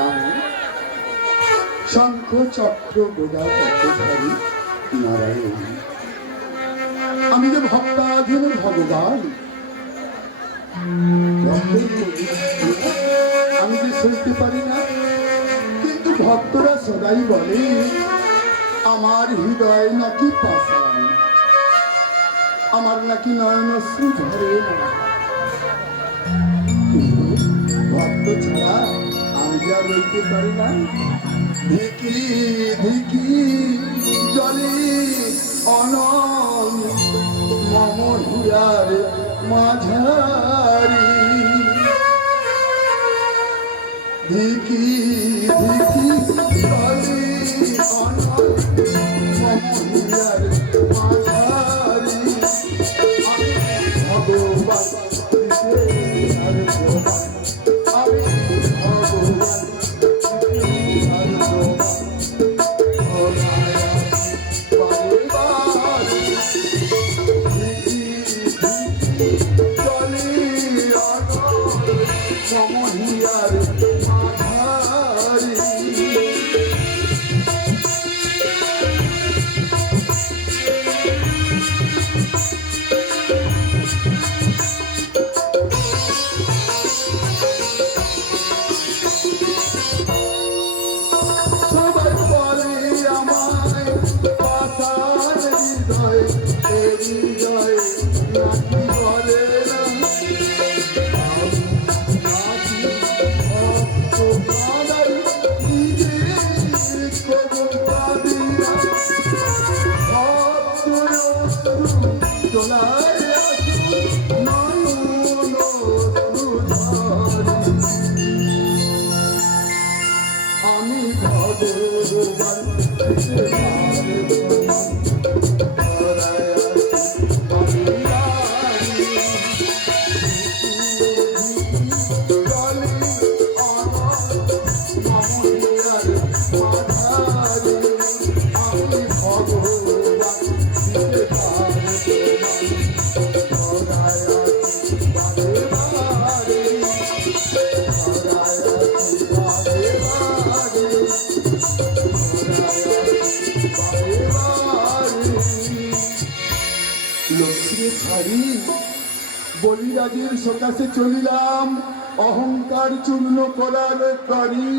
আমি শঙ্খ চক্র গোদা পদ্মধারী নারায়ণ, আমি যে ভক্তাধীন ভগবান। আমি যে সইতে পারি না, কিন্তু ভক্তরা সদাই বলে আমার হৃদয় নাকি পাষাণ, আমার নাকি নয়নশ্রু ঝরে না। ভক্ত ছাড়া আমি যা রইতে পারি না। ধিকি ধিকি জলে অনন্ত মম হিয়ার মাঝারি, ধিকি ধিকি জলে অনন্ত মম হিয়ার মাঝারি। ভগবান আমি ভগবান বলিরাজের সকাশে চলিলাম অহংকার চূর্ণ করার করি।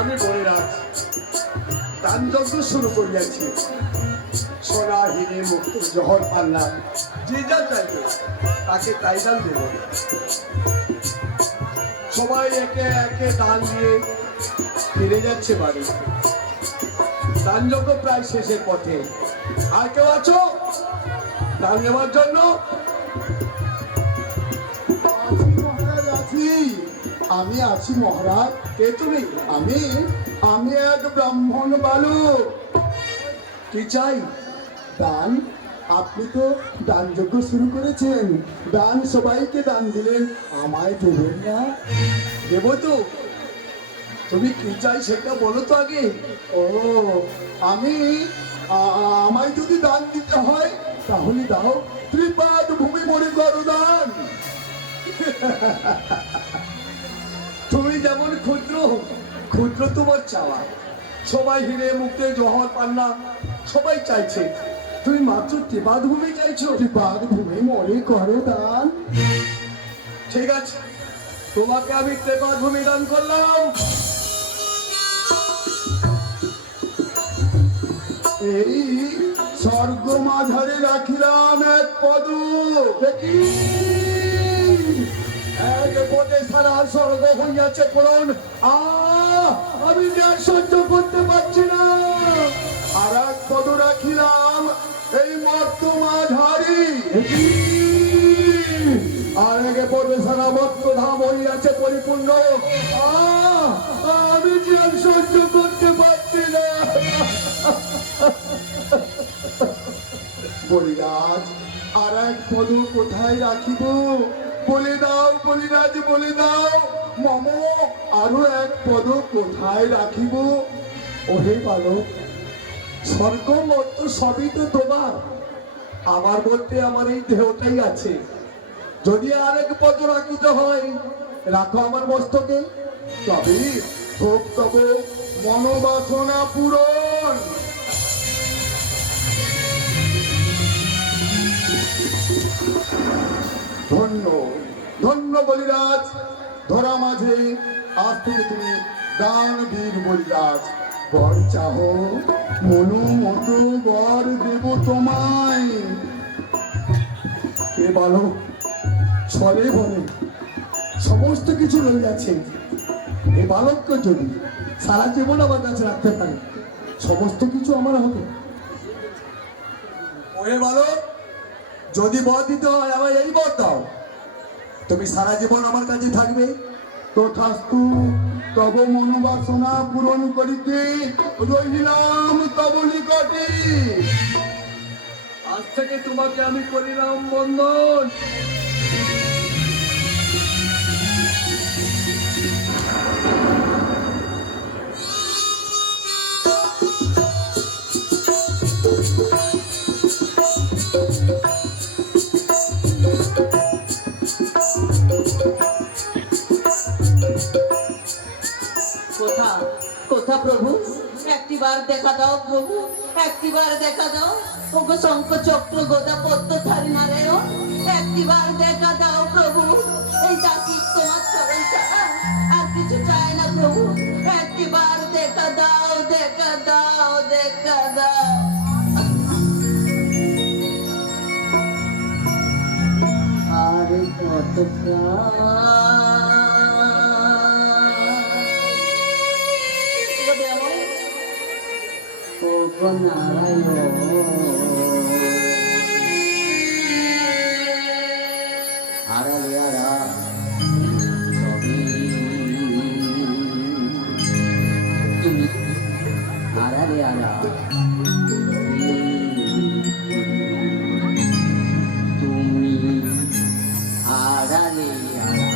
আমি বলিরাজ দান যজ্ঞ শুরু করিয়াছি। সোনা হিরে মুক্ত জহর পাল্লা যে যা চাইবে তাকে তাই দান দেব। সবাই একে একে দান দিয়ে ফিরে যাচ্ছে বাড়ি। দান যজ্ঞ প্রায় শেষের পথে। আর কেউ আছো দান নেওয়ার জন্য? আমি আছি মহারাজ। কে তুমি? আমি এক ব্রাহ্মণ বালক। কি চাই? দান। আপনি তো দান যজ্ঞ শুরু করেছেন, দান সবাইকে দান দিলেন, আমায় দেবেন না? দেব তো। তুমি কি চাই সেটা বলো তো আগে। ও আমায় যদি দান দিতে হয় তাহলে দাও, ত্রিপাদ ভূমি মরে করো দান। তুমি যেমন ক্ষুদ্র, ক্ষুদ্র তোমার চাওয়া। সবাই হিরে মুক্তে জহর পান্না সবাই চাইছে, তুমি মাত্র ত্রিপাদ ভূমি চাইছো। ত্রিপাদ ভূমি মরে করো দান। ঠিক আছে, তোমাকে আমি ত্রিপাদ ভূমি দান করলাম। এই স্বর্গ মাঝারে রাখিলাম এক পদ, এক পদে সারা স্বর্গ হইয়াছে পূরণ। আমি আর সহ্য করতে পারছি না। আর এক পদ রাখিলাম এই মর্ত মাঝারি, আর একে পদে সারা মর্ত ধাম হইয়াছে পরিপূর্ণ। আমি যে আর সহ্য করতে পারছি না। বলিরাজ, আর এক পদ কোথায় রাখিব? বলে দাও বলিরাজ, বলে দাও মম আরো এক পদ কোথায় রাখিব? ওহে বালক, স্বর্গ মর্ত সবই তো তোমার, আমার বলতে আমার এই দেহটাই আছে। যদি আরেক পদ রাখিতে হয় রাখো আমার মস্তকে, তবে হোক তবে মনোবাসনা পূরণ। ধন্য ধন্য বলিরাজ, ধরা মাঝে আজ থেকে তুমি দান বীর বলিরাজ। বর চাহ মনো মতো বর দেব তোমায়। কে বলো ছলে বলে সমস্ত কিছু রইয়াছে, এ বালককে যদি সারা জীবন আমার কাছে রাখতে পারে সমস্ত কিছু আমার হবে। ওরে বালক, যদি বর দিতে হয় আমার এই বর দাও, তুমি সারা জীবন আমার কাছে থাকবে। তথাস্তু, তব মনোবাসনা পূরণ করিতে রহিলাম তব নিকটে। আজ থেকে তোমাকে আমি করিলাম বন্ধন। কোথা কোথা প্রভু, একটিবার দেখা দাও প্রভু, একটিবার দেখা দাও। ওগো শঙ্খ চক্র গদা পদ্মধারী নারায়ণ, একটিবার দেখা দাও প্রভু। এই ডাকি তোমার চরণ ছাড়া আর কিছু চায় না প্রভু। একটিবার দেখা দাও, দেখা দাও, দেখা দাও। আরে কত নারায়ণ আড়ালে আড়া তুমি আড়ালে আড়া তুমি আড়ালে আড়া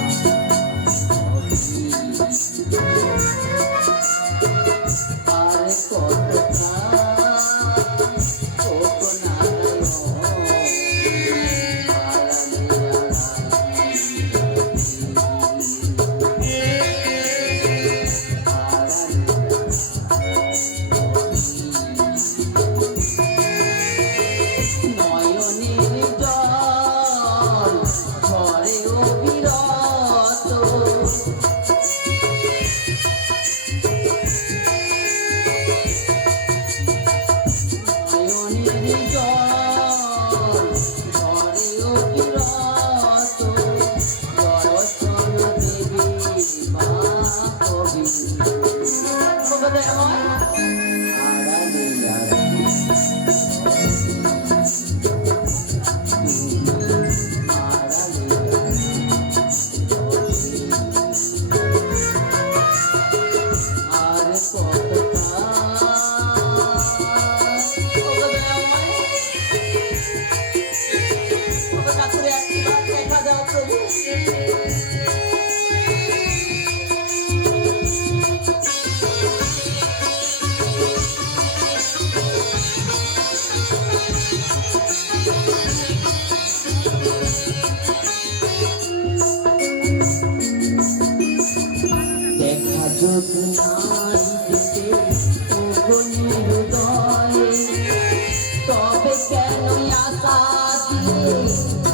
তবে কেন আশা দিয়ে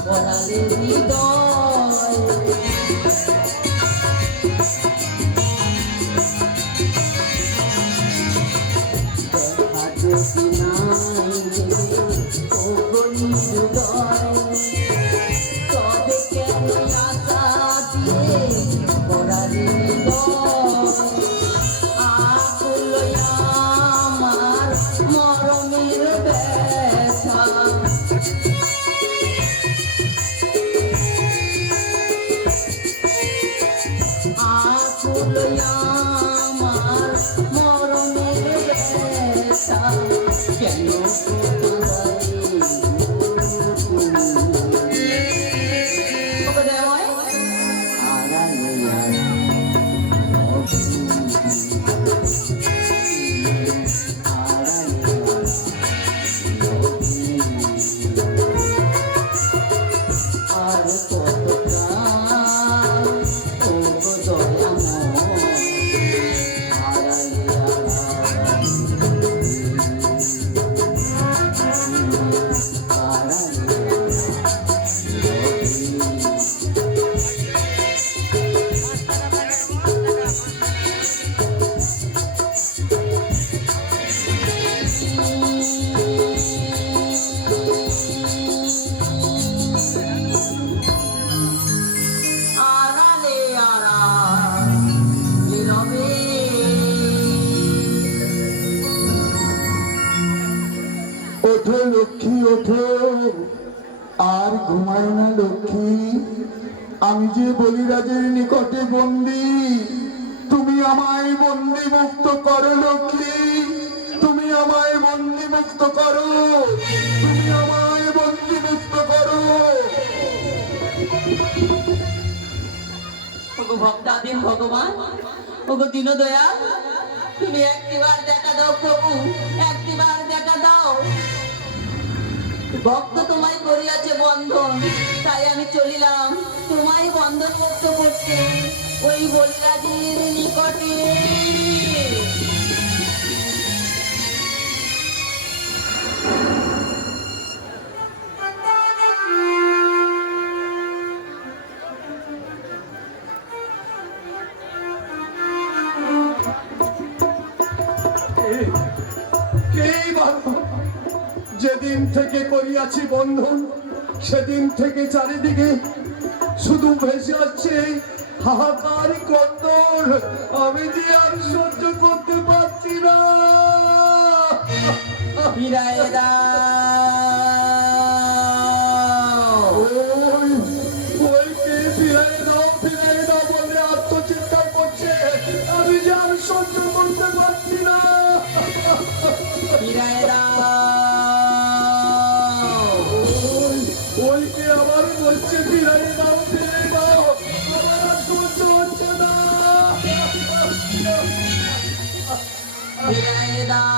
পড়ালে হৃদয় দেখা যদি নাই তবে কেন আশা দিয়ে পড়ালে হৃদয় আমার মরমের ব্যথা আর ঘুমায় না লক্ষ্মী, আমি যে বলিরাজের নিকটে বন্দি, তুমি আমায় বন্দি মুক্ত করো লক্ষ্মী, তুমি আমায় বন্দি মুক্ত করো, তুমি আমায় বন্দি মুক্ত করো। ওগো ভক্তাধীন ভগবান, ওগো দীনদয়াল, তুমি একটিবার দেখা দাও প্রভু, একটিবার দেখা দাও। ভক্ত তোমায় করিয়াছে বন্ধন, তাই আমি চলিলাম তোমায় বন্ধন মুক্ত করতে ওই বলিরাজের নিকটে। কেই ভালো, যেদিন থেকে করিয়াছি বন্ধন, সেদিন থেকে চারিদিকে শুধু ভেসে আসছে হাহাকার কন্দর, আমি যে আর সহ্য করতে পারছি না। ফিরাইয়ে দাও। ওই কে ফিরাই দাও বলে আত্মচিন্তা করছে, আমি যে আর সহ্য করতে পারছি না। ফিরাইয়ে দাও। ওইকে আবার বলছে ফিরাই দাও, আমার আর সহ্য হচ্ছে না। ফিরাইয়ে দাও।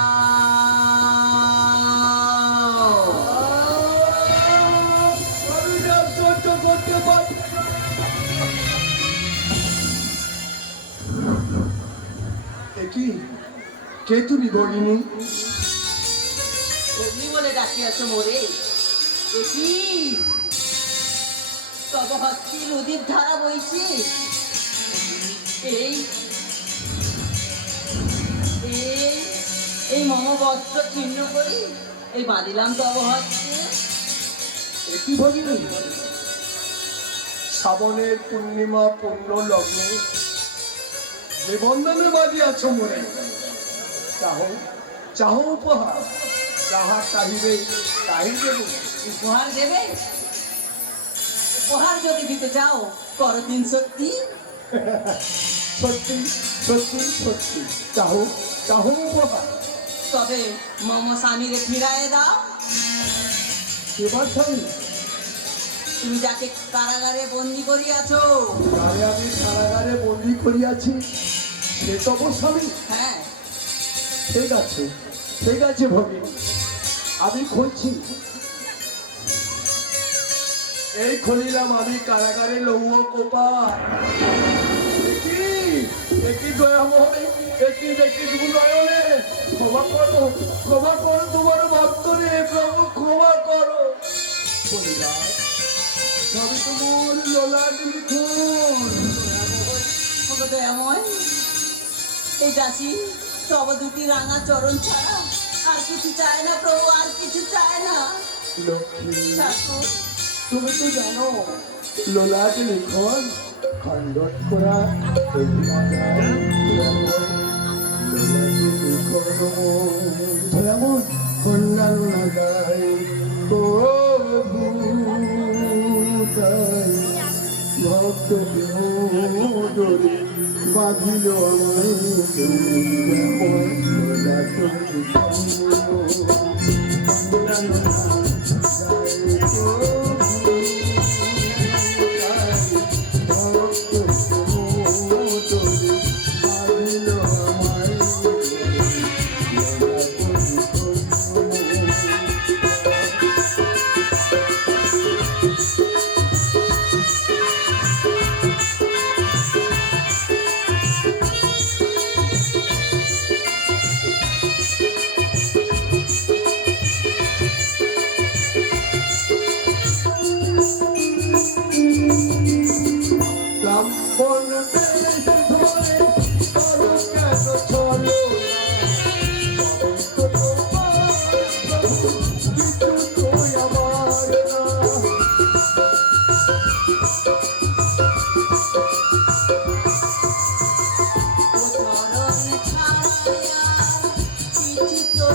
আমি আর সহ্য করতে পারছি না। কি কে তুমি বলিনি? অগ্নি বলে ডাকিয়াছ মোরে, একি তব হস্তি নদীর ধারা বইছে, এই এই এই মম বস্ত্র ছিন্ন করি এই বাঁধিলাম তব হস্তে। কি ভগিনী, শ্রাবণের পূর্ণিমা পূর্ণ লগ্নে যে বন্ধনে বাঁধিয়াছ মনে, চাহো চাহো উপহার, যাহা চাহিবে তাই দেব। উপহার দেবে? উপহার যদি দিতে চাও করো তিন সত্যি। সত্যি সত্যি সত্যি, চাহো চাহো উপহার। তবে মম স্বামীরে ফিরাইয়ে দাও। এবার স্বামী, তুমি যাকে কারাগারে বন্দি করিয়াছো। তারে আমি কারাগারে বন্দি করিয়াছি, সে তব স্বামী? হ্যাঁ, ঠিক আছে ঠিক আছে ভগিনী, আমি খুঁজছি। এই খুলিলাম আমি কারাগারে লৌহ কোপার। একই দয়াময়, একই দেখি নয়নে, ক্ষমা করো তোমার ভক্তরে প্রভু, ক্ষমা করো। বলিলাম সবই তোমার লোলাট লিখন। ওগো দয়াময়, এই দাসী তব দুটি রাঙা চরণ ছাড়া আর কিছু চায় না প্রভু, আর কিছু চায় না। লক্ষ্মী, ঠাকুর, তুমি তো জানো লোলাট লিখন খণ্ডট করা এই যেমন কন্যান লাগাই ভক্ত বিনোদরে বাঁধিল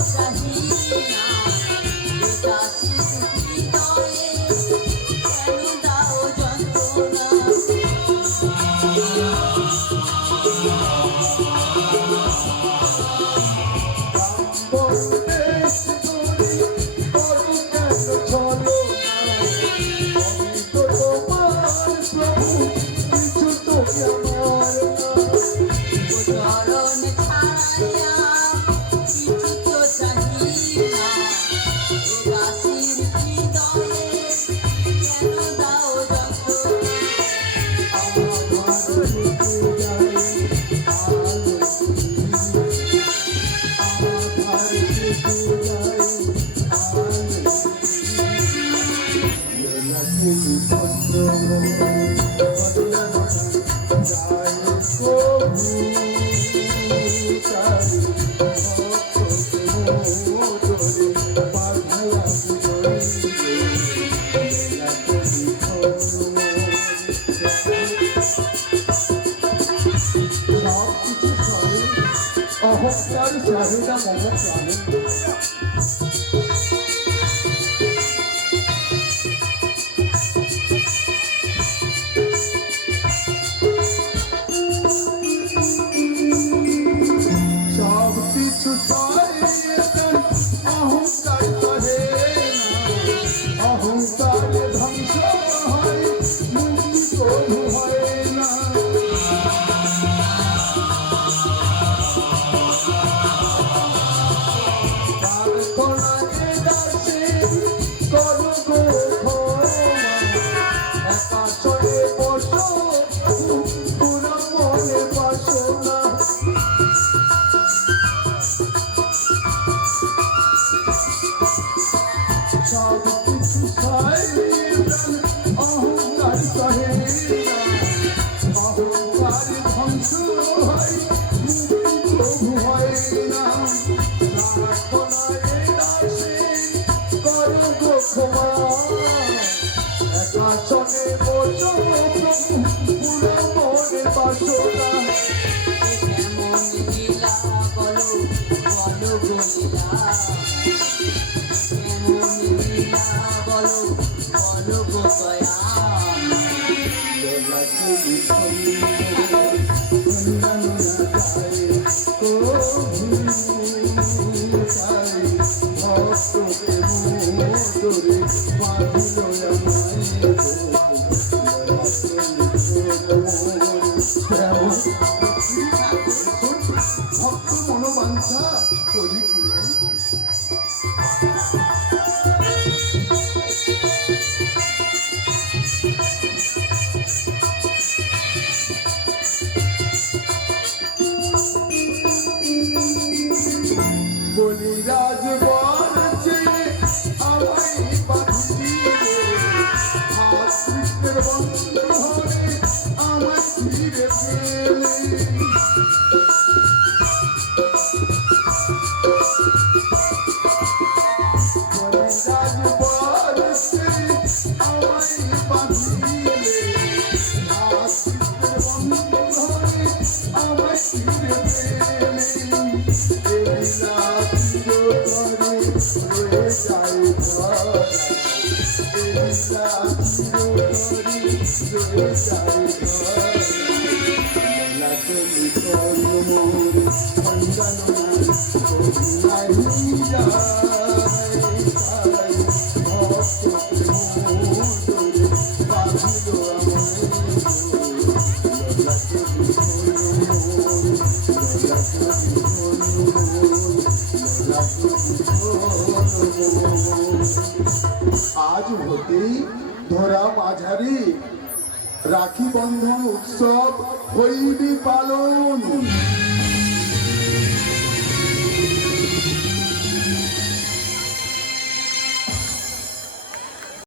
চাহি না, দাসী হৃদয়ে আমি তো তোমার প্রভু, কিছু তুমি আমার না। চরণ ছাড়াইয়া কিছু তো চাহি না, এ দাসীর হৃদয়ে কেন দাও যন্ত্রণা? আমার লিখে যায় আলো, আমার লিখে যায় আলো। তুমি ভদ্র যায় প্রভু, তাই ভক্তকে মোদরে বাঁধায়া পুজোয়। সবকিছু সবে অহংকার চাহিদা মম প্রাণে। সবকিছু অহংকার করে না, অহংকারে ধ্বংস হয়, মুক্তি প্রভু হয় না। প্রার্থনাকে দাসে করো গো ক্ষমা, একা চলে বসো পুরো মনে বাসনা। সবকিছু অহংকার সহে না, অহংকার ধ্বংস হয়, মুক্তি প্রভু হয় না। প্রার্থনায় দাসে করো গো ক্ষমা, একা চলে বসো প্রভু পুরো মনে বাসনা। কেমন লীলা বলো বলো গো লীলা, কেমন লীলা বলো বলো গো দয়া। ভক্ত মনোবাঞ্ছা পরিপূরণ। বলিরাজ বলছে আমায় বাঁধিয়ে, হাত কৃষ্ণের বন্ধ হয়ে আমায় ফিরে পেলে। বলিরাজ বলছে আমায় বাঁধিয়ে, হাত কৃষ্ণের বন্ধ হয়ে আমায় ফিরে পেলে। আজ হতেই ধরা মাঝারি রাখি বন্ধন উৎসব হইবি পালন।